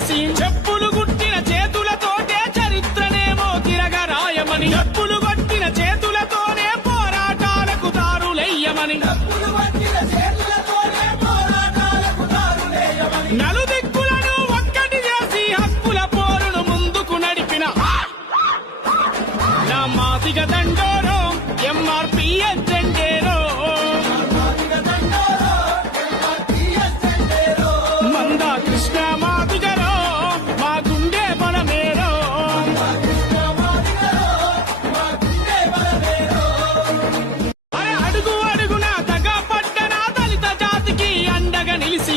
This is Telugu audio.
నిలిసి చెప్పులు గుట్టిన చేతులతోటే చరిత్రనేమో తిరగరాయమని చెప్పులు కొట్టిన చేతులతోనే పోరాటాలకు దారులెయ్యమని నలుదిక్కులను ఒక్కటి చేసి హక్కుల పోరును ముందుకు నడిపిన నా మాదిగ దండోరో ఎంఆర్పీఎస్ జెండేరో మందా కృష్ణ మాదిగరో మా గుండె బలమేరో అడుగు అడుగున తగ పట్టణ దళిత జాతికి అండగా నిలిసి